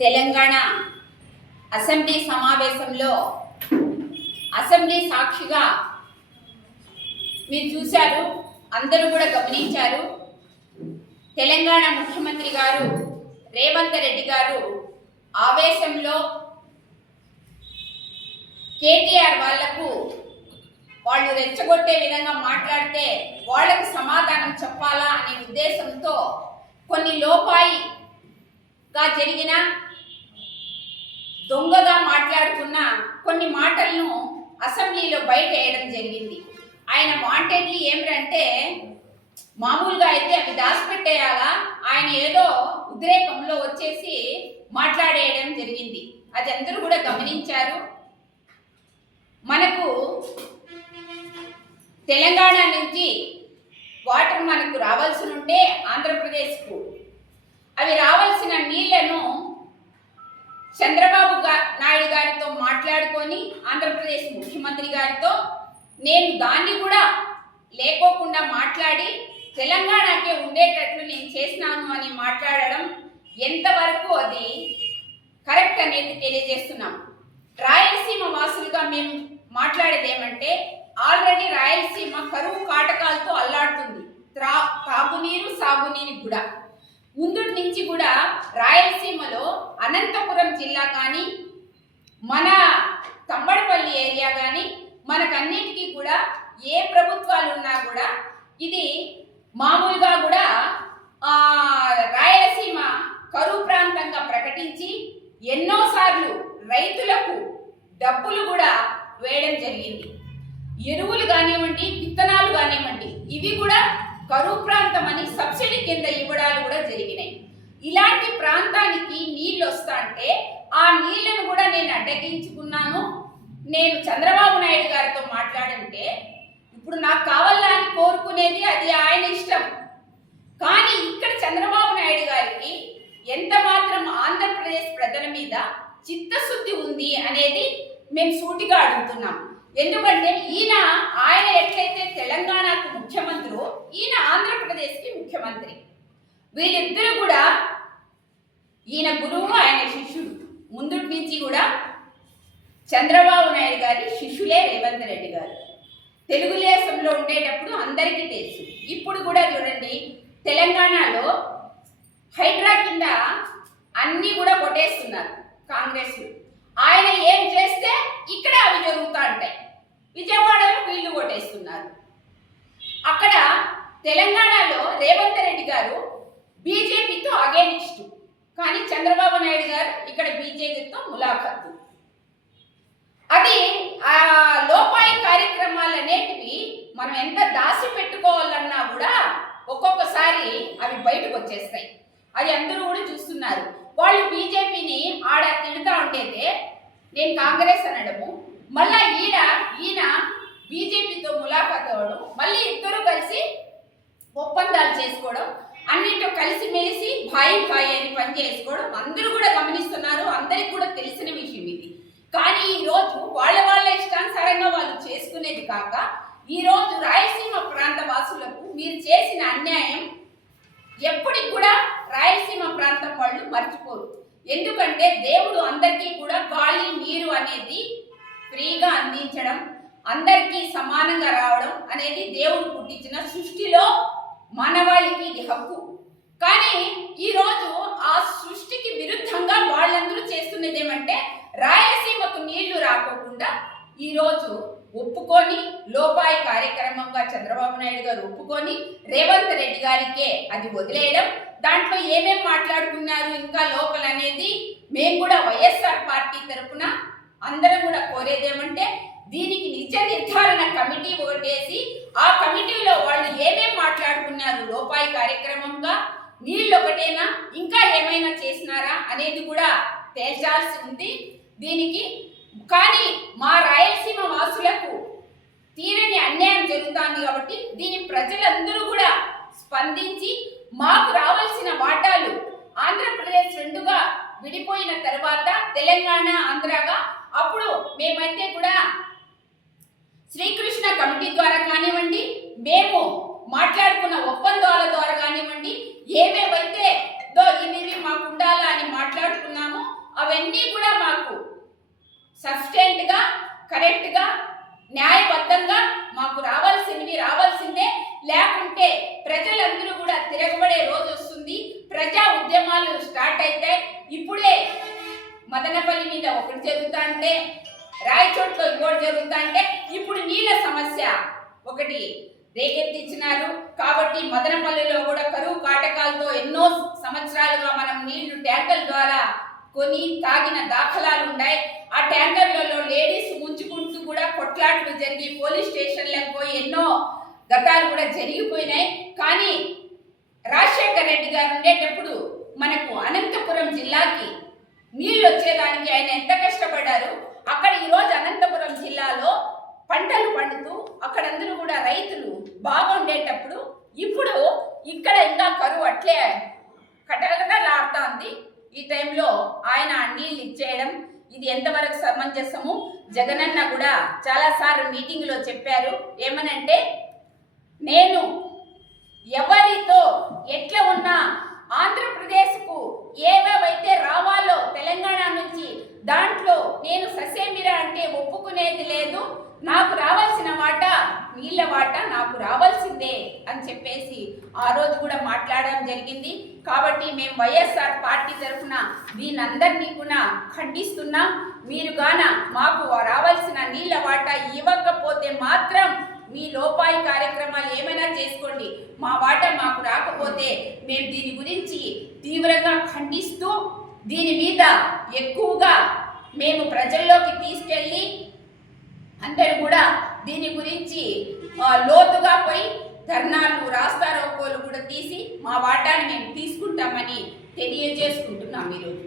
Telangana assembly సమావేశంలో assembly సాక్షిగా మీరు చూశారు, అందరూ కూడా గమనించారు. తెలంగాణ ముఖ్యమంత్రి గారు రేవంత్ రెడ్డి గారు ఆవేశంలో కేటీఆర్ వాళ్ళు రెచ్చగొట్టే విధంగా మాట్లాడితే వాళ్లకు సమాధానం చెప్పాలా అనే ఉద్దేశంతో కొన్ని లోపాయిగా జరిగిన దొంగగా మాట్లాడుతున్న కొన్ని మాటలను అసెంబ్లీలో బయట వేయడం జరిగింది. ఆయన వాంటెడ్లీ ఏమిటంటే, మామూలుగా అయితే అవి దాచిపెట్టేయాలా, ఆయన ఏదో ఉద్రేకంలో వచ్చేసి మాట్లాడేయడం జరిగింది. అది అందరూ కూడా గమనించారు. మనకు తెలంగాణ నుంచి వాటర్ మనకు రావాల్సి ఉంటే ఆంధ్రప్రదేశ్కు అవి రావాల్సిన నీళ్లను చంద్రబాబు నాయుడు గారితో మాట్లాడుకొని ఆంధ్రప్రదేశ్ ముఖ్యమంత్రి గారితో నేను దాన్ని కూడా లేకోకుండా మాట్లాడి తెలంగాణకే ఉండేటట్లు నేను చేసినాను అని మాట్లాడడం ఎంతవరకు అది కరెక్ట్ అనేది తెలియజేస్తున్నాం. రాయలసీమ వాసులుగా మేము మాట్లాడేది ఏమంటే, ఆల్రెడీ రాయలసీమ కరువు కాటకాలతో అల్లాడుతుంది. తాగునీరు సాగునీరు కూడా ముందుటి నుంచి కూడా రాయలసీమలో అనంతపురం జిల్లా కానీ మన తమ్మడపల్లి ఏరియా కానీ మనకన్నిటికీ కూడా ఏ ప్రభుత్వాలు ఉన్నా కూడా ఇది మామూలుగా కూడా రాయలసీమ కరువు ప్రాంతంగా ప్రకటించి ఎన్నోసార్లు రైతులకు డబ్బులు కూడా వేయడం జరిగింది. ఎరువులు కానివ్వండి, విత్తనాలు కానివ్వండి, ఇవి కూడా కరువు ప్రాంతం అని సబ్సిడీ కింద ఇవ్వడాలు కూడా జరిగినాయి. ఇలాంటి ప్రాంతానికి నీళ్ళు వస్తా అంటే ఆ నీళ్లను కూడా నేను అడ్డగించుకున్నాను. నేను చంద్రబాబు నాయుడు గారితో మాట్లాడంటే ఇప్పుడు నాకు కావాలా అని కోరుకునేది అది ఆయన ఇష్టం. కానీ ఇక్కడ చంద్రబాబు నాయుడు గారికి ఎంత మాత్రం ఆంధ్రప్రదేశ్ ప్రజల మీద చిత్తశుద్ధి ఉంది అనేది మేము సూటిగా అడుగుతున్నాం. ఎందుకంటే ఆయన ఎట్లయితే తెలంగాణకు ముఖ్యమంత్రి, ఈయన ఆంధ్రప్రదేశ్కి ముఖ్యమంత్రి. వీళ్ళిద్దరూ కూడా ఈయన గురువు, ఆయన శిష్యుడు. ముందుటి నుంచి కూడా చంద్రబాబు నాయుడు గారి శిష్యులే రేవంత్ రెడ్డి గారు. తెలుగుదేశంలో ఉండేటప్పుడు అందరికీ తెలుసు. ఇప్పుడు కూడా చూడండి, తెలంగాణలో హైడ్రా కింద అన్నీ కూడా కొట్టేస్తున్నారు కాంగ్రెస్. ఆయన ఏం చేస్తే ఇక్కడ అవి జరుగుతూ ఉంటాయి. విజయవాడలో వీళ్ళు కొట్టేస్తున్నారు. అక్కడ తెలంగాణలో రేవంత్ రెడ్డి గారు బీజేపీతో అగేనిస్ట్, కానీ చంద్రబాబు నాయుడు గారు ఇక్కడ బీజేపీతో ములాఖత్తు. అది ఆ లోపాయి కార్యక్రమాలు అనేటివి మనం ఎంత దాచి పెట్టుకోవాలన్నా కూడా ఒక్కొక్కసారి అవి బయటకు వచ్చేస్తాయి. అది అందరూ కూడా చూస్తున్నారు. వాళ్ళు బీజేపీని ఆడ తిడుతూ ఉండేదే నేను కాంగ్రెస్ అనడము, మళ్ళా ఈయన బీజేపీతో ములాఖాత్ అవ్వడం, మళ్ళీ ఇద్దరు కలిసి ఒప్పందాలు చేసుకోవడం, అన్నింటితో కలిసి మెలిసి భాయి అని పని చేసుకోవడం అందరూ కూడా గమనిస్తున్నారు. అందరికి కూడా తెలిసిన విషయం ఇది. కానీ ఈరోజు వాళ్ళ ఇష్టానుసారంగా వాళ్ళు చేసుకునేది కాక, ఈరోజు రాయలసీమ ప్రాంత వాసులకు మీరు చేసిన అన్యాయం ఎప్పటికి కూడా రాయలసీమ ప్రాంతం వాళ్ళు మర్చిపోరు. ఎందుకంటే దేవుడు అందరికీ కూడా గాలి నీరు అనేది ఫ్రీగా అందించడం, అందరికీ సమానంగా రావడం అనేది దేవుడు పుట్టించిన సృష్టిలో మానవాళికి ఇది హక్కు. కానీ ఈరోజు ఆ సృష్టికి విరుద్ధంగా వాళ్ళందరూ చేస్తున్నది ఏమంటే, రాయలసీమకు నీళ్లు రాకోకుండా ఈరోజు ఒప్పుకొని లోపాయి కార్యక్రమంగా చంద్రబాబు నాయుడు గారు ఒప్పుకొని రేవంత్ రెడ్డి గారికే అది వదిలేయడం, దాంట్లో ఏమేం మాట్లాడుకున్నారు ఇంకా లోకల్ అనేది మేము కూడా వైఎస్ఆర్ పార్టీ తరఫున అందరం కూడా కోరేదేమంటే, దీనికి నిజ నిర్ధారణ కమిటీ ఒకటేసి ఆ కమిటీలో వాళ్ళు ఏమేం మాట్లాడుకున్నారు లోపాయి కార్యక్రమంగా, నీళ్ళు ఒకటేనా ఇంకా ఏమైనా చేసినారా అనేది కూడా తేల్చాల్సి ఉంది దీనికి. కానీ మా రాయలసీమ వాసులకు తీరని అన్యాయం జరుగుతుంది కాబట్టి దీని ప్రజలందరూ కూడా స్పందించి మాకు రావాల్సిన వాటాలు ఆంధ్రప్రదేశ్ రెండుగా విడిపోయిన తర్వాత తెలంగాణ ఆంధ్రగా అప్పుడు మేమైతే కూడా శ్రీకృష్ణ కమిటీ ద్వారా కానివ్వండి, మేము మాట్లాడుకున్న ఒప్పందాల ద్వారా కానివ్వండి, ఏమేమైతే ఇవి మాకు ఉండాలా అని మాట్లాడుకున్నామో అవన్నీ కూడా మాకు సబ్స్టెంట్గా కరెక్ట్గా న్యాయబద్ధంగా మాకు రావాల్సిందే. లేకుంటే ప్రజలందరూ కూడా తిరగబడే రోజు వస్తుంది. ప్రజా ఉద్యమాలు స్టార్ట్ అవుతాయి. ఇప్పుడే మదనపల్లి మీద ఒకటి జరుగుతా అంటే, రాయచోట్లో ఇంకోటి జరుగుతా అంటే, ఇప్పుడు నీళ్ళ సమస్య ఒకటి రేకెత్తించినారు. కాబట్టి మదనపల్లిలో కూడా కరువు కాటకాలతో ఎన్నో సంవత్సరాలుగా మనం నీళ్లు ట్యాంకర్ల ద్వారా కొని తాగిన దాఖలాలు ఉన్నాయి. ఆ ట్యాంకర్లలో లేడీస్ ముంచుకుంటూ కూడా కొట్లాట్లు జరిగి పోలీస్ స్టేషన్లకు పోయి ఎన్నో గతాలు కూడా జరిగిపోయినాయి. కానీ రాజశేఖర్ రెడ్డి గారు ఉండేటప్పుడు మనకు అనంతపురం జిల్లాకి నీళ్ళు వచ్చేదానికి ఆయన ఎంత కష్టపడ్డారు. అక్కడ ఈరోజు అనంతపురం జిల్లాలో పంటలు పండుతూ అక్కడందరూ కూడా రైతులు బాగుండేటప్పుడు ఇప్పుడు ఇక్కడ ఇంకా కరువు అట్లే కటకటలాడుతా ఉంది. ఈ టైంలో ఆయన నీళ్ళు ఇచ్చేయడం ఇది ఎంతవరకు సమంజసము? జగనన్న కూడా చాలాసార్లు మీటింగ్లో చెప్పారు. ఏమనంటే, నేను ఎవరితో ఎట్లా ఉన్నా ఆంధ్రప్రదేశ్కు ఏవేవైతే రావాలో తెలంగాణ నుంచి దాంట్లో నేను ససేమిరా అంటే ఒప్పుకునేది లేదు. నాకు రావాల్సిన వాటా నీళ్ళ వాటా నాకు రావాల్సిందే అని చెప్పేసి ఆ రోజు కూడా మాట్లాడడం జరిగింది. కాబట్టి మేము వైఎస్ఆర్ పార్టీ తరఫున దీనందరినీ కూడా ఖండిస్తున్నాం. మీరు గాన మాకు రావాల్సిన నీళ్ళ వాటా ఇవ్వకపోతే మాత్రం మీ లోపాయి కార్యక్రమాలు ఏమైనా చేసుకోండి, మా వాటా మాకు రాకపోతే మేము దీని గురించి తీవ్రంగా ఖండిస్తూ దీని మీద ఎక్కువగా మేము ప్రజల్లోకి తీసుకెళ్ళి అందరూ కూడా దీని గురించి లోతుగా పోయి ధర్నాలు రాస్తారోకోలు కూడా తీసి మా వాటాని మేము తీసుకుంటామని తెలియజేసుకుంటున్నాం ఈరోజు.